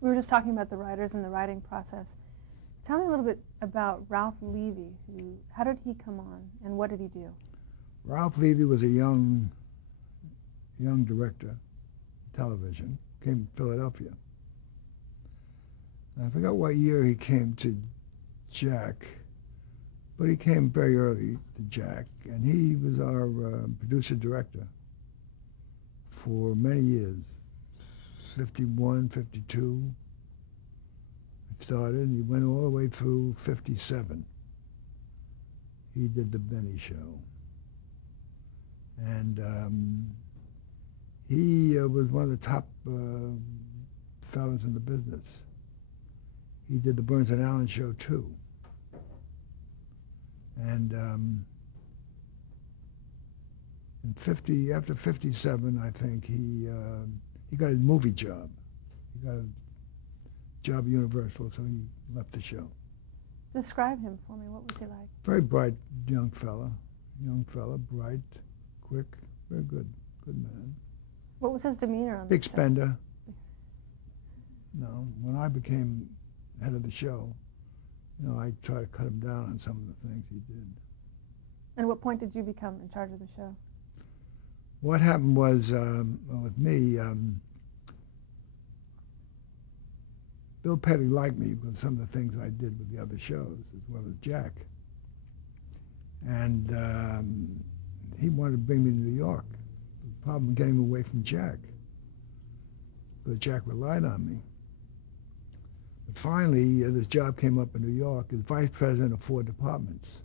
We were just talking about the writers and the writing process. Tell me a little bit about Ralph Levy. How did he come on, and what did he do? Ralph Levy was a young director, television, came to Philadelphia. And I forgot what year he came to Jack, but he came very early to Jack, and he was our producer-director for many years, 51, 52. It started, and he went all the way through 57. He did the Benny Show. And he was one of the top fellas in the business. He did the Burns and Allen Show too. And after 57, I think he got his movie job. He got a job at Universal, so he left the show. Describe him for me. What was he like? Very bright young fella, bright, quick, very good man. What was his demeanor on the Big set? spender. No, when I became head of the show, I tried to cut him down on some of the things he did. And at what point did you become in charge of the show? What happened was, with me, Bill Paley liked me with some of the things I did with the other shows, as well as Jack. And he wanted to bring me to New York. The problem getting away from Jack, because Jack relied on me. But finally, this job came up in New York as vice president of 4 departments: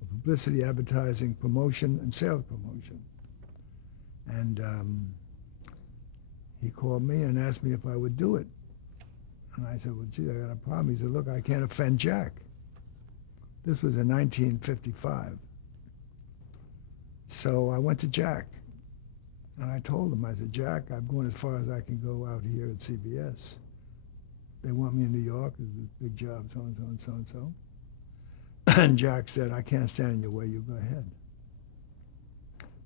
publicity, advertising, promotion, and sales promotion. And he called me and asked me if I would do it. And I said, well, gee, I got a problem. He said, look, I can't offend Jack. This was in 1955. So I went to Jack, and I told him, I said, Jack, I'm going as far as I can go out here at CBS. They want me in New York. There's this big job, so-and-so and so-and-so. And Jack said, I can't stand in your way. You go ahead.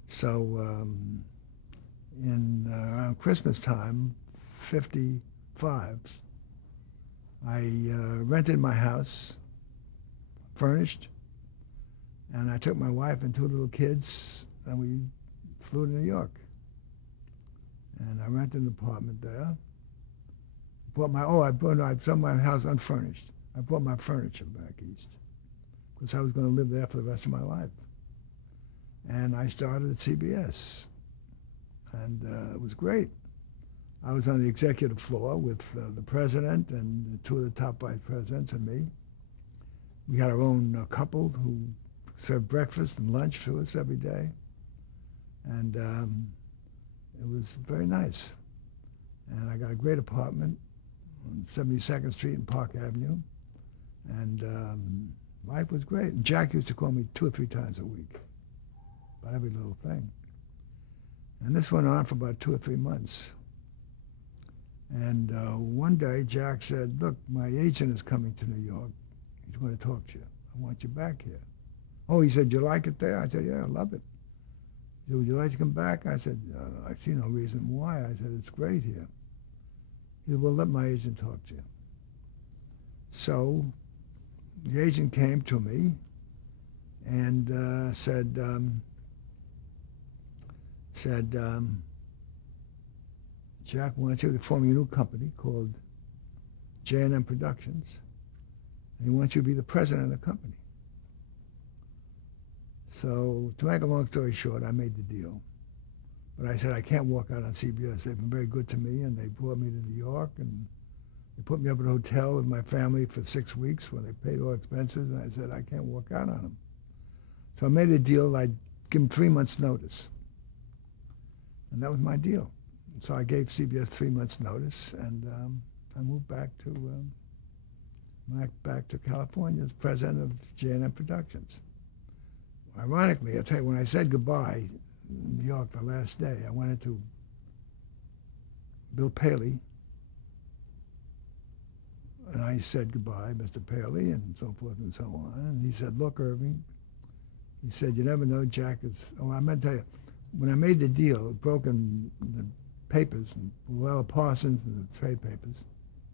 So around Christmas time, 55, I rented my house, furnished, and I took my wife and 2 little kids, and we flew to New York. And I rented an apartment there. I saw my house unfurnished. I brought my furniture back east, because I was going to live there for the rest of my life. And I started at CBS, and it was great. I was on the executive floor with the president and 2 of the top vice presidents and me. We had our own couple who served breakfast and lunch to us every day. And it was very nice. And I got a great apartment on 72nd Street and Park Avenue. And life was great. And Jack used to call me 2 or 3 times a week about every little thing. And this went on for about 2 or 3 months. And one day Jack said, look, my agent is coming to New York. He's going to talk to you. I want you back here. Oh, he said, you like it there? I said, yeah, I love it. He said, would you like to come back? I said, I see no reason why. I said, it's great here. He said, well, let my agent talk to you. So the agent came to me and said, Jack wants you to form a new company called J&M Productions, and he wants you to be the president of the company. So to make a long story short, I made the deal. But I said, I can't walk out on CBS. They've been very good to me, and they brought me to New York, and they put me up at a hotel with my family for 6 weeks where they paid all expenses, and I said, I can't walk out on them. So I made a deal. I'd give them 3 months' notice. And that was my deal. So I gave CBS 3 months' notice, and I moved back to California as president of J&M Productions. Ironically, I'll tell you, when I said goodbye in New York the last day, I went into Bill Paley, and I said goodbye, Mr. Paley, and so forth and so on. And he said, look, Irving, he said, you never know, Jack is, oh, I meant to tell you, when I made the deal, it broke in the papers, and Luella Parsons and the trade papers,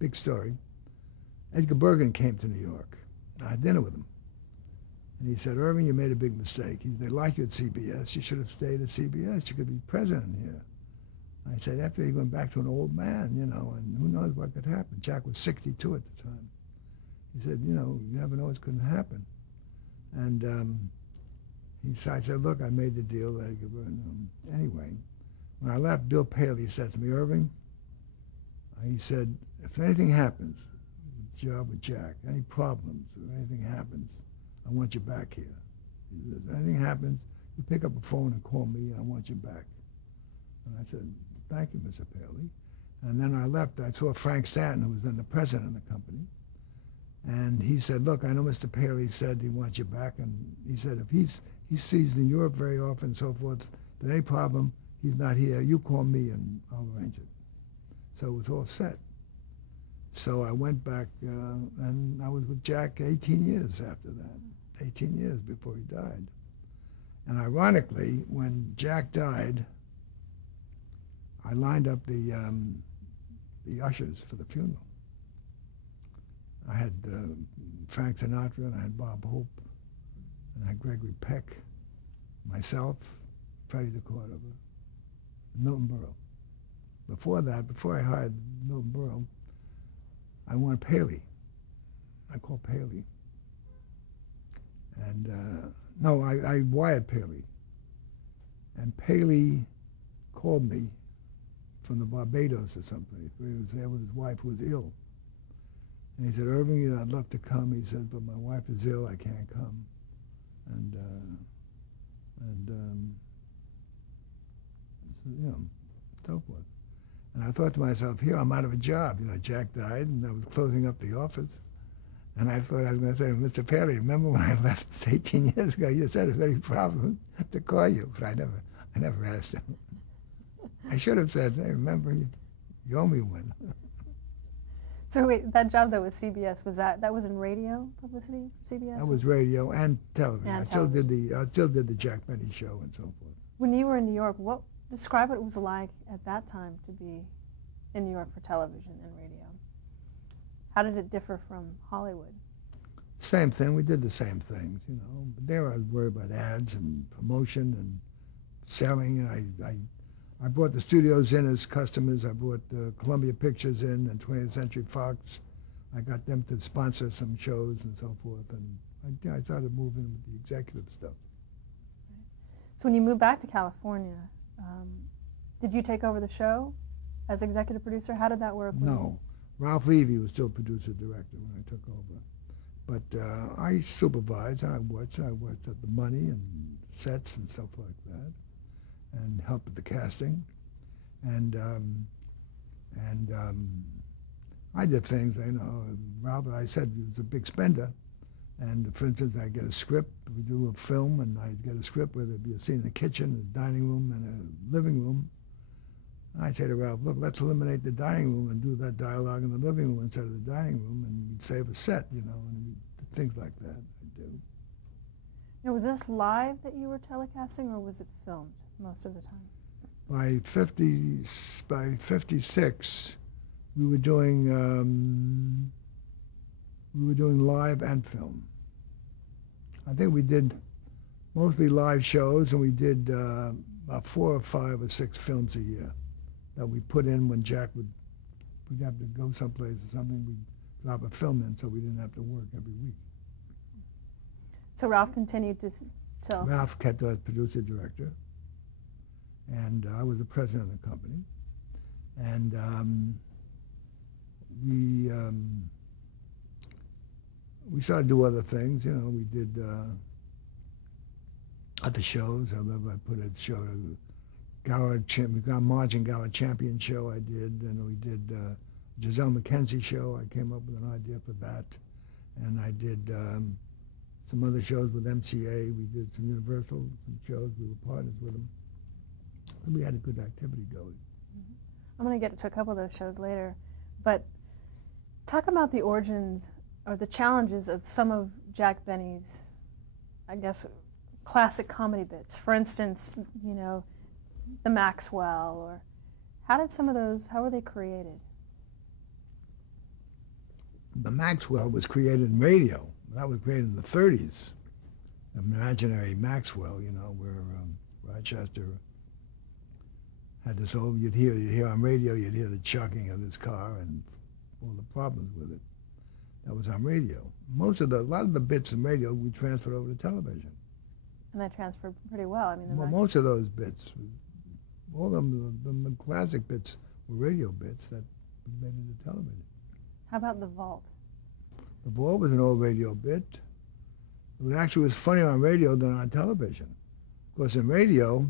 big story. Edgar Bergen came to New York. I had dinner with him. And he said, Irving, you made a big mistake. They like you at CBS. You should have stayed at CBS. You could be president here. I said, after he went back to an old man, you know, and who knows what could happen. Jack was 62 at the time. He said, you know, you never know what's going to happen. And I said, look, I made the deal. Anyway, when I left, Bill Paley said to me, Irving, he said, if anything happens with the job with Jack, any problems or anything happens, I want you back here. If anything happens, you pick up a phone and call me, and I want you back. And I said, thank you, Mr. Paley. And then I left. I saw Frank Stanton, who was then the president of the company. And he said, look, I know Mr. Paley said he wants you back. And he said, if he sees in Europe very often and so forth, if there's any problem, he's not here. You call me and I'll arrange it. So it was all set. So I went back, and I was with Jack 18 years after that, 18 years before he died. And ironically, when Jack died, I lined up the ushers for the funeral. I had Frank Sinatra, and I had Bob Hope, and I had Gregory Peck, myself, Freddie DeCordova, Milton Berle. Before that, before I hired Milton Berle, I wanted Paley. I called Paley. And, no, I wired Paley. And Paley called me from the Barbados or someplace. He was there with his wife who was ill. And he said, Irving, I'd love to come. He said, but my wife is ill. I can't come. And so, you know, so forth. And I thought to myself, here, I'm out of a job. You know, Jack died, and I was closing up the office. And I thought I was going to say, Mr. Paley, remember when I left 18 years ago, you said it was any problem to call you. But I never asked him. I should have said, hey, remember, you owe me one. So wait, that job that was CBS, that was in radio publicity for CBS? That was radio and television. And I still did the Jack Benny show and so forth. When you were in New York, describe what it was like at that time to be in New York for television and radio. How did it differ from Hollywood? Same thing. We did the same things, you know. But there I was worried about ads and promotion and selling. And I brought the studios in as customers. I brought Columbia Pictures in and 20th Century Fox. I got them to sponsor some shows and so forth. And I started moving with the executive stuff. So when you moved back to California, did you take over the show as executive producer? How did that work? No. Ralph Levy was still producer-director when I took over. But I supervised, and I watched at the money and sets and stuff like that, and helped with the casting. And I did things, you know, Ralph, I said he was a big spender. And for instance, I get a script, we do a film, and I get a script where there'd be a scene in the kitchen, a dining room, and a living room. I'd say to Ralph, look, let's eliminate the dining room and do that dialogue in the living room instead of the dining room, and we'd save a set, you know, and things like that I do. Now, was this live that you were telecasting, or was it filmed most of the time? By 56, we were doing live and film. I think we did mostly live shows, and we did about 4 or 5 or 6 films a year that we put in when Jack we'd have to go someplace or something, we'd drop a film in so we didn't have to work every week. So Ralph continued to tell? Ralph kept as producer-director, and I was the president of the company. And we started to do other things, you know. We did other shows. I remember I put a show to Marge and Gower Champion show I did, and we did Giselle McKenzie show. I came up with an idea for that. And I did some other shows with MCA. We did some Universal some shows. We were partners with them. And we had a good activity going. I'm going to get to a couple of those shows later. But talk about the origins or the challenges of some of Jack Benny's, I guess, classic comedy bits. For instance, you know, the Maxwell, or how did some of those, how were they created? The Maxwell was created in radio. That was created in the 30s. Imaginary Maxwell, you know, where Rochester had this old, you'd hear on radio, you'd hear the chugging of this car and all the problems with it. That was on radio. A lot of the bits in radio we transferred over to television. And that transferred pretty well. I mean, well, most of those bits, all of them, the classic bits were radio bits that we made into television. How about the vault? The vault was an old radio bit. It was funnier on radio than on television. Of course, in radio,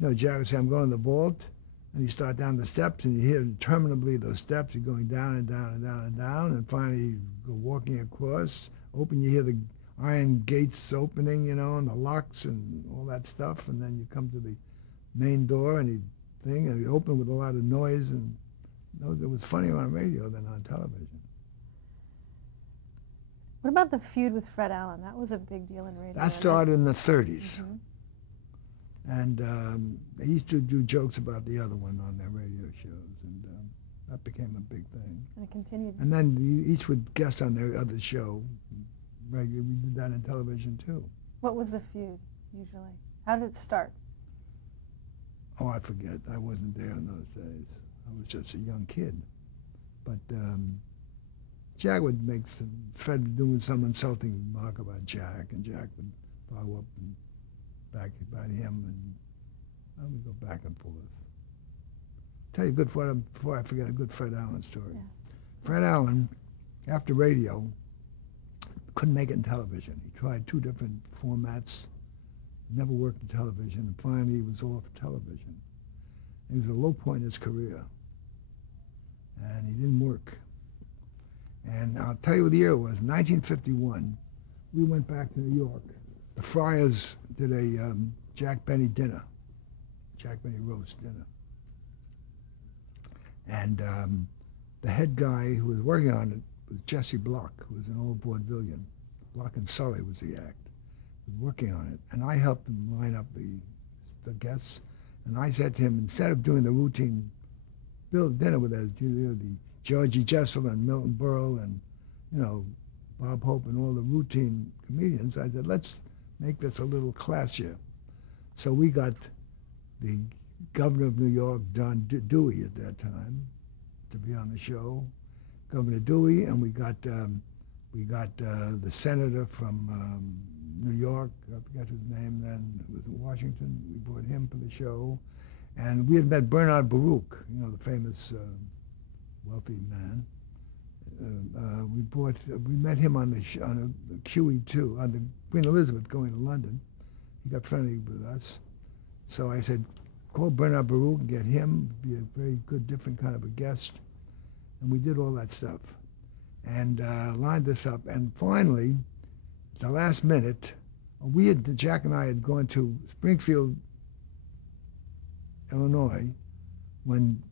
you know, Jack would say, I'm going to the vault, and you start down the steps, and you hear interminably those steps. You're going down and down and down and down, and finally you go walking across. You hear the iron gates opening, you know, and the locks and all that stuff, and then you come to the main door, and you open with a lot of noise, and it was funnier on radio than on television. What about the feud with Fred Allen? That was a big deal in radio. That started in the 30s. Mm-hmm. And they used to do jokes about the other one on their radio shows, and that became a big thing. And it continued. And then each would guest on their other show. Regularly, we did that in television too. What was the feud, usually? How did it start? Oh, I forget. I wasn't there in those days. I was just a young kid. But Jack would make Fred doing some insulting remark about Jack, and Jack would follow up and back about him, and we go back and forth. Tell you before I forget a good Fred Allen story. Yeah. Fred Allen, after radio, couldn't make it in television. He tried 2 different formats, never worked in television, and finally he was off television. It was a low point in his career, and he didn't work. And I'll tell you what the year was, 1951. We went back to New York. The Friars did a Jack Benny dinner, Jack Benny roast dinner. And the head guy who was working on it was Jesse Block, who was an old vaudevillian. Block and Sully was the act. He was working on it. And I helped him line up the guests. And I said to him, instead of doing the routine dinner with us, the Georgie Jessel and Milton Berle and, you know, Bob Hope and all the routine comedians, I said, let's make this a little classier. So we got the governor of New York, Don Dewey at that time, to be on the show. Governor Dewey, and we got the senator from New York, I forget his name then, who was in Washington. We brought him for the show. And we had met Bernard Baruch, you know, the famous wealthy man. We met him on the QE2, on the Queen Elizabeth going to London. He got friendly with us. So I said, call Bernard Baruch and get him, be a very good, different kind of a guest. And we did all that stuff and lined this up. And finally, at the last minute, Jack and I had gone to Springfield, Illinois, when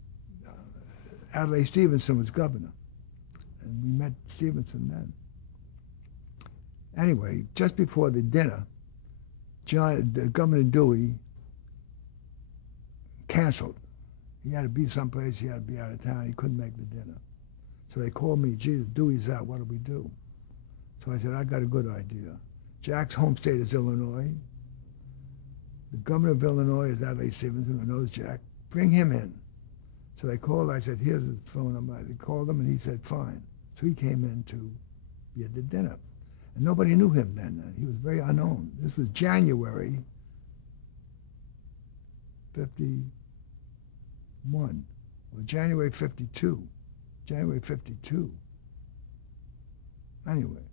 Adlai Stevenson was governor. And we met Stevenson then. Anyway, just before the dinner, Governor Dewey canceled. He had to be someplace, he had to be out of town, he couldn't make the dinner. So they called me, Jesus, Dewey's out, what do we do? So I said, I got a good idea. Jack's home state is Illinois. The governor of Illinois is Adlai Stevenson, who knows Jack. Bring him in. So they called, I said, here's his phone number. They called him, and he said, fine. So he came in to be at the dinner. And nobody knew him then. He was very unknown. This was January 51, or January 52. January 52. Anyway,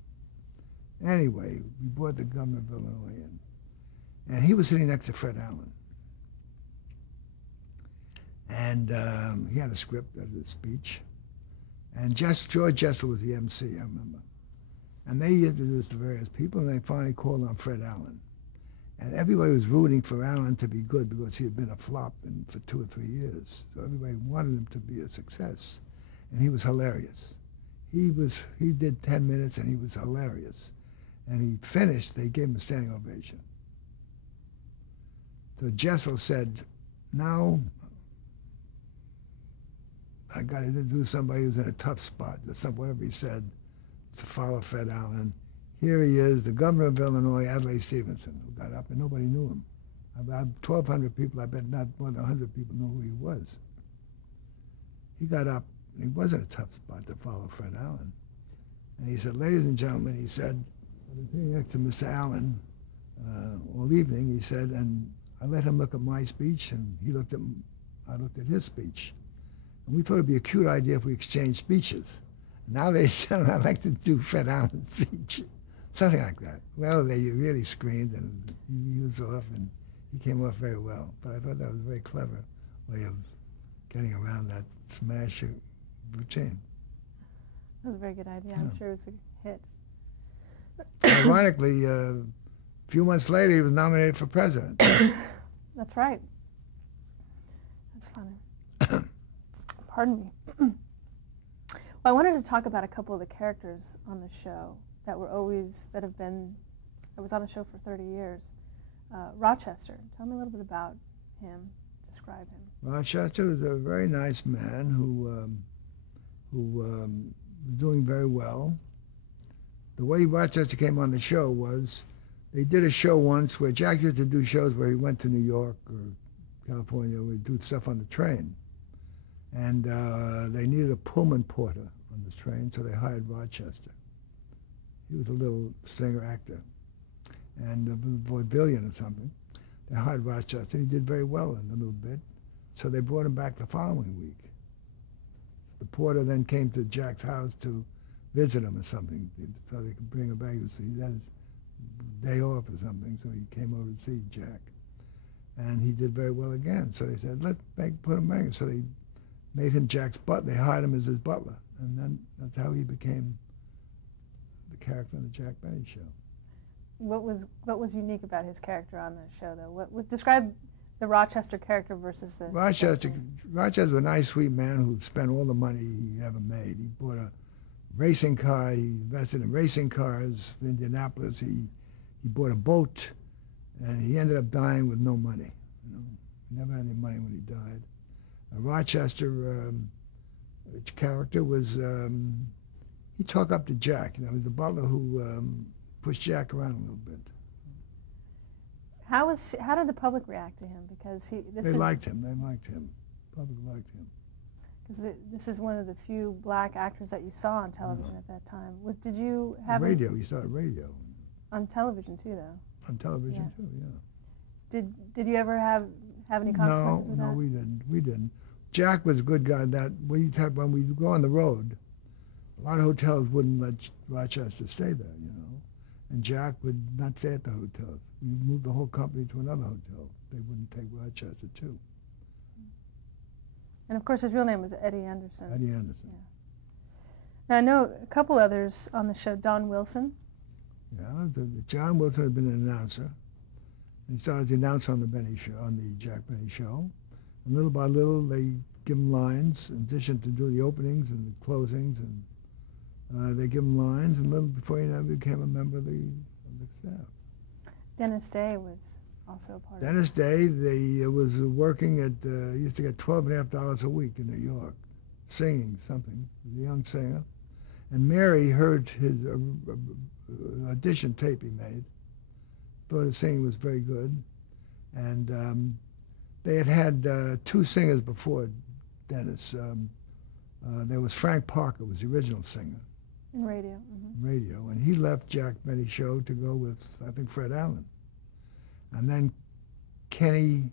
we brought the governor of Illinois in. And he was sitting next to Fred Allen. And he had a script of his speech. And George Jessel was the MC, I remember. And they introduced the various people, and they finally called on Fred Allen. And everybody was rooting for Allen to be good because he had been a flop for 2 or 3 years. So everybody wanted him to be a success. And he was hilarious. He did 10 minutes, and he was hilarious. And he finished, they gave him a standing ovation. So Jessel said, now I got to introduce somebody who's in a tough spot. Whatever he said, to follow Fred Allen. Here he is, the governor of Illinois, Adlai Stevenson, who got up, and nobody knew him. About 1,200 people, I bet not more than 100 people knew who he was. He got up, and he was in a tough spot to follow Fred Allen. And he said, ladies and gentlemen, he said, I was sitting next to Mr. Allen all evening, he said, and I let him look at my speech, and I looked at his speech. And we thought it'd be a cute idea if we exchanged speeches. And now they said, I'd like to do Fred Allen's speech. Something like that. Well, they really screamed, and he was off, and he came off very well. But I thought that was a very clever way of getting around that smash routine. That was a very good idea. I'm sure it was a hit. Ironically, a few months later, he was nominated for president. That's right. That's funny. Pardon me. Well, I wanted to talk about a couple of the characters on the show that was on the show for 30 years. Rochester, tell me a little bit about him. Describe him. Rochester was a very nice man who was doing very well. The way Rochester came on the show was they did a show once where Jack used to do shows where he went to New York or California, where he'd do stuff on the train. And they needed a Pullman porter on the train, so they hired Rochester. He was a little singer-actor and a vaudevillian or something. They hired Rochester. He did very well in a little bit, so they brought him back the following week. The porter then came to Jack's house to visit him or something, so they could bring him back. He had his day off or something, so he came over to see Jack. And he did very well again, so they said, let's put him back. So they made him Jack's butler. They hired him as his butler, and then that's how he became the character on the Jack Benny Show. What was unique about his character on the show, though? Describe the Rochester character versus the... Rochester was a nice, sweet man who spent all the money he ever made. He bought a racing car. He invested in racing cars in Indianapolis. He bought a boat, and he ended up dying with no money. You know, he never had any money when he died. Rochester character was, he talked up to Jack. You know, he was the butler who pushed Jack around a little bit. How did the public react to him? Because they liked him. They liked him. The public liked him. Because this is one of the few black actors that you saw on television at that time. Did you have radio? You started radio. On television too, though. On television too, yeah. Did you ever have any consequences with that? No, we didn't. We didn't. Jack was a good guy. When we go on the road, a lot of hotels wouldn't let Rochester stay there, you know. And Jack would not stay at the hotels. We moved the whole company to another hotel. They wouldn't take Rochester too. And of course, his real name was Eddie Anderson. Eddie Anderson. Yeah. Now I know a couple others on the show. Don Wilson. Yeah, John Wilson had been an announcer. He started to announce on the Jack Benny Show. And little by little, they give him lines, in addition to do the openings and the closings, and they give him lines, and little before you know, he became a member of the staff. Dennis Day was also a part Dennis Day, was working at, used to get $12.50 a week in New York, singing something. He was a young singer. And Mary heard his audition tape he made, thought his singing was very good, and they had two singers before Dennis. There was Frank Parker, was the original singer. In radio. Mm-hmm. Radio, and he left Jack Benny Show to go with, I think, Fred Allen. And then Kenny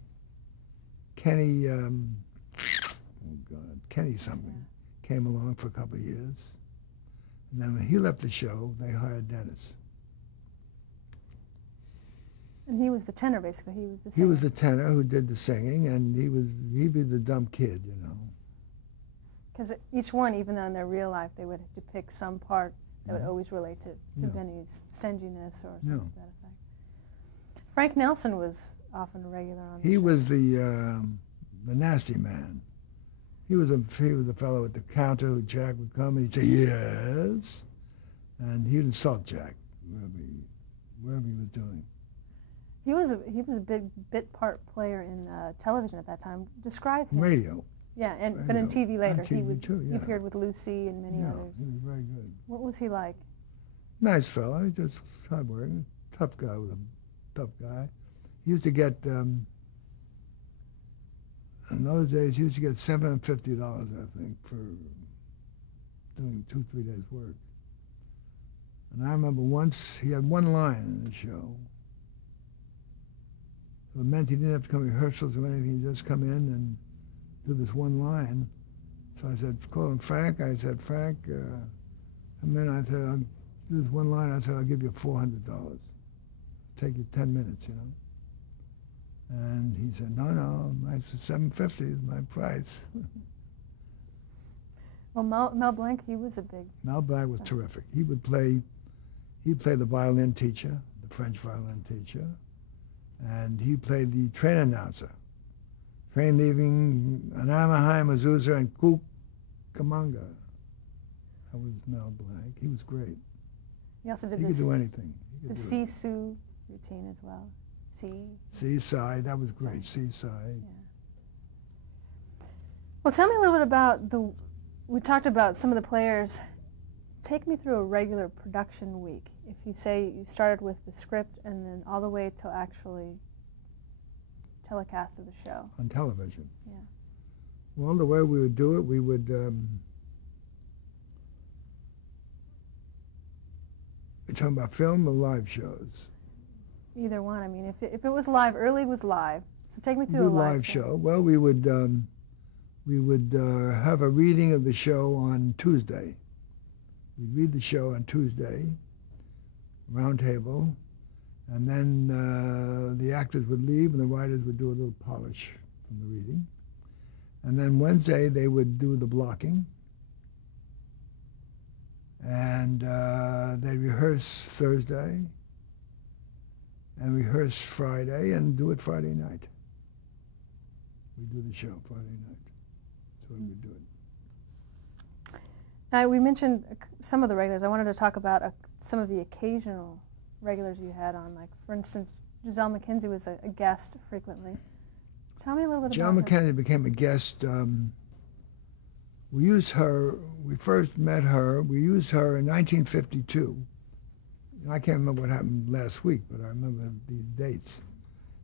something came along for a couple of years. And then when he left the show, they hired Dennis. And he was the tenor, basically. He was the singer. He was the tenor who did the singing, and he'd be the dumb kid, you know. Because each one, even though in their real life they would depict some part that would always relate to Benny's stinginess or something to that effect. Frank Nelson was often a regular on the show. He was the nasty man. He was the fellow at the counter who Jack would come and he'd say, yes, and he'd insult Jack wherever he was doing. He was a big bit part player in television at that time. Describe him. Radio. Yeah, Very but in good. TV later, On TV too, he yeah. appeared with Lucy and many Yeah, others. he was very good. What was he like? Nice fellow, just hardworking, tough guy with a tough guy. He used to get, in those days, he used to get $750, I think, for doing 2-3 days work. And I remember once he had one line in the show. So it meant he didn't have to come to rehearsals or anything. He'd just come in and do this one line. So I said, call him Frank. I said, Frank, come in. I said, I'll do this one line. I said, I'll give you $400. Take you 10 minutes, you know. And he said, no, I said, $750 is my price. Well, Mel Blanc, he was a big... Mel Blanc was terrific. He'd play the violin teacher, the French violin teacher, and he played the train announcer. Train leaving Anaheim, Azusa, and Cucamonga. That was Mel Blanc. He was great. He also did He could do anything. the See-Sue routine as well. Seaside, that was great. Seaside. Yeah. Well, tell me a little bit about we talked about some of the players. Take me through a regular production week. If you say you started with the script and then all the way till actually telecast of the show. On television. Yeah. Well, the way we would do it, we would you're talking about film or live shows? Either one. I mean, if it was live, early was live. So take me through a live show. Well, we would have a reading of the show on Tuesday. We'd read the show on Tuesday, round table, and then the actors would leave and the writers would do a little polish from the reading. And then Wednesday they would do the blocking, and they'd rehearse Thursday and rehearse Friday and do it Friday night. We do the show Friday night. That's what we do it. Now, we mentioned some of the regulars. I wanted to talk about some of the occasional regulars you had on. Like, for instance, Giselle McKenzie was a guest frequently. Tell me a little bit Giselle about her. McKenzie became a guest. We used her, we first met her, we used her in 1952. I can't remember what happened last week, but I remember these dates.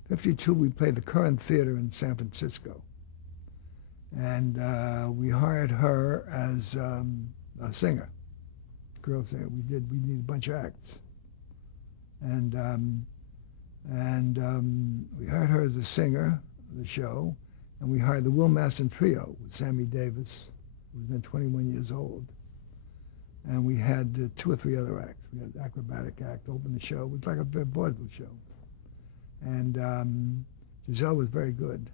52, we played the Current Theater in San Francisco. And we hired her as a singer, girl singer. We needed a bunch of acts. And we hired her as a singer of the show, and we hired the Will Maston Trio with Sammy Davis, who was then 21 years old. And we had 2 or 3 other acts. We had an acrobatic act to open the show. It was like a vaudeville show. And Giselle was very good.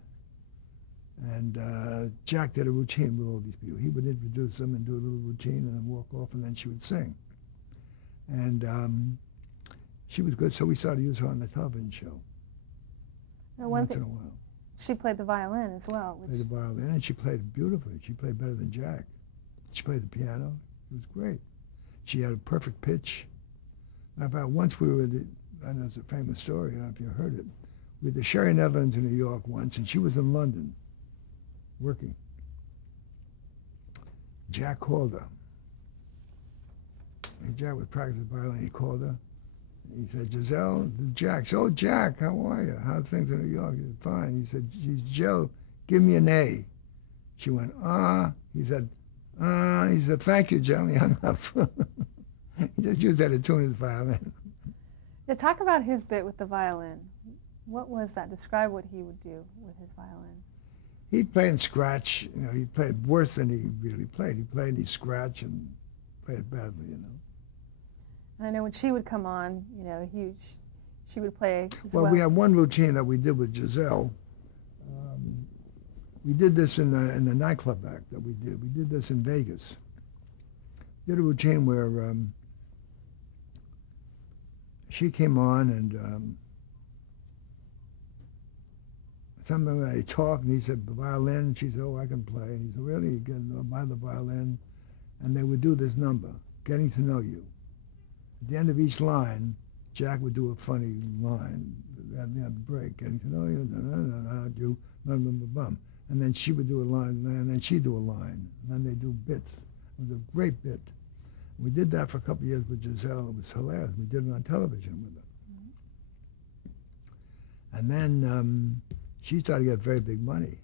And Jack did a routine with all these people. He would introduce them and do a little routine and then walk off, and then she would sing. And she was good, so we started using her on the television show once in a while. She played the violin as well. Played the violin, and she played beautifully. She played better than Jack. She played the piano. It was great. She had a perfect pitch. About once we were I know it's a famous story, I don't know if you heard it. We were at the Sherry Netherlands in New York once, and she was in London working. Jack called her. And Jack was practicing violin. He called her. He said, Giselle, Jack. So, Jack, how are you? How's things in New York? He said, fine. He said, Jill, give me an A. She went, ah. He said, he said, thank you, Jill. He hung up. He just used that to tune his violin. Yeah, talk about his bit with the violin. What was that? Describe what he would do with his violin. He'd play and scratch. You know, he played worse than he really played. He played and he'd scratch and played badly, you know. And I know when she would come on, you know, she would play as well. Well, we had one routine that we did with Giselle. We did this in the nightclub act that we did. We did this in Vegas. We did a routine where she came on and something they talked, and he said, the violin. She said, oh, I can play. And he said, really? You can buy the violin. And they would do this number, Getting to Know You. At the end of each line, Jack would do a funny line at the break, Getting to Know You, you, bum. And then she would do a line, and then she'd do a line. And then they do bits. It was a great bit. We did that for a couple of years with Giselle. It was hilarious. We did it on television with her. And then she started to get very big money.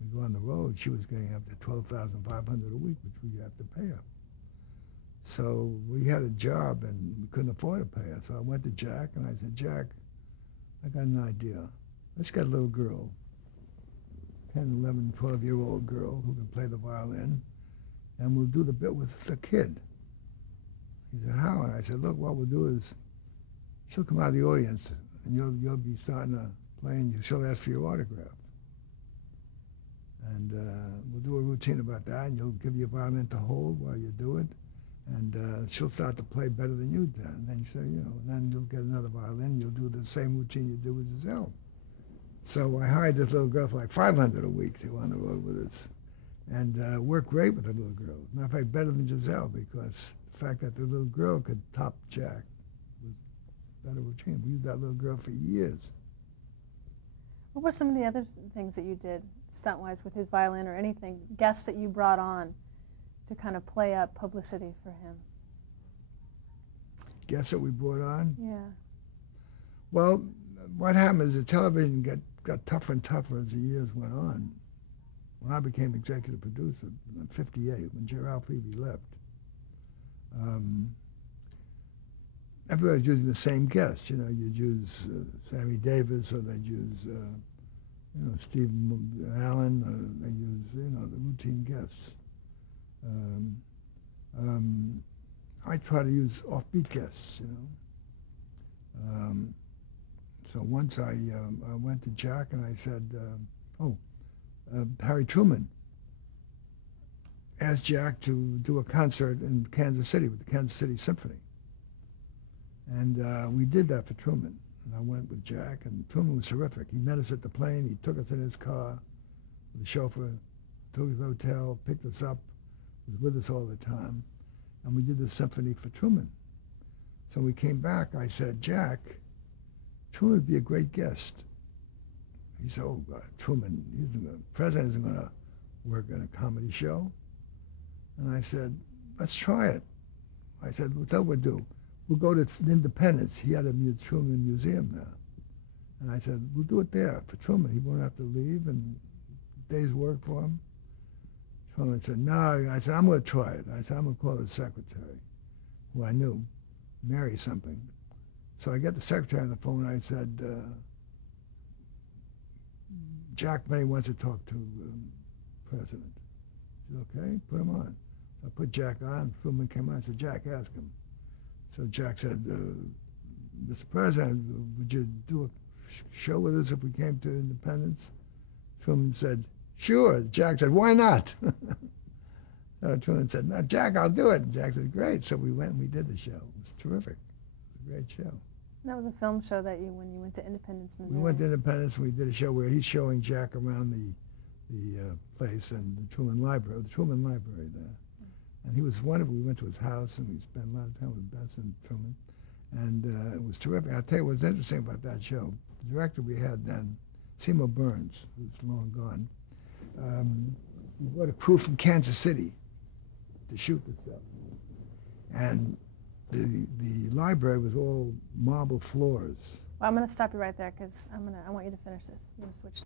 We go on the road. She was getting up to $12,500 a week, which we have to pay her. So we had a job, and we couldn't afford to pay her. So I went to Jack, and I said, Jack, I got an idea. Let's get a little girl, 10, 11, 12-year-old girl who can play the violin, and we'll do the bit with the kid. He said, how? And I said, look, what we'll do is she'll come out of the audience, and you'll be starting to play, and she'll ask for your autograph. And we'll do a routine about that, and you'll give your violin to hold while you do it, and she'll start to play better than you did. And then you say, you know, then you'll get another violin, you'll do the same routine you did with Giselle. So I hired this little girl for like $500 a week to go on the road with us, and worked great with the little girl. Matter of fact, better than Giselle, because the fact that the little girl could top Jack was better routine. We used that little girl for years. What were some of the other things that you did stunt-wise with his violin, or anything, guests that you brought on to kind of play up publicity for him? Guests that we brought on? Yeah. Well, what happened is the television got tougher and tougher as the years went on. When I became executive producer in '58, when Gerald Phoebe left, everybody was using the same guests. You know, you'd use Sammy Davis, or they'd use you know, Steve Allen, they use, you know, the routine guests. I try to use offbeat guests, you know. So once I went to Jack and I said, Harry Truman asked Jack to do a concert in Kansas City with the Kansas City Symphony. And we did that for Truman. And I went with Jack, and Truman was terrific. He met us at the plane. He took us in his car with the chauffeur, took us to the hotel, picked us up, was with us all the time. And we did the symphony for Truman. So we came back. I said, Jack, Truman would be a great guest. He said, oh, Truman, the president isn't going to work in a comedy show. And I said, let's try it. I said, what's that we'll do? We'll go to Independence. He had a Truman Museum there. And I said, we'll do it there for Truman. He won't have to leave, and day's work for him. Truman said, no. I said, I'm going to try it. I said, I'm going to call the secretary, who I knew, Mary something. So I get the secretary on the phone, and I said, Jack Benny wants to talk to the president. She said, okay, put him on. So I put Jack on. Truman came on. I said, Jack, ask him. So Jack said, Mr. President, would you do a show with us if we came to Independence? Truman said, sure. Jack said, why not? So Truman said, no, Jack, I'll do it. And Jack said, great. So we went and we did the show. It was terrific. It was a great show. That was a film show that when you went to Independence, Missouri. We went to Independence and we did a show where he's showing Jack around the place and the Truman Library there. And he was wonderful. We went to his house, and we spent a lot of time with Bess and Truman. And it was terrific. I'll tell you what's interesting about that show. The director we had then, Seymour Burns, who's long gone, we brought a crew from Kansas City to shoot the stuff. And the library was all marble floors. Well, I'm going to stop you right there, because I want you to finish this. You want to switch.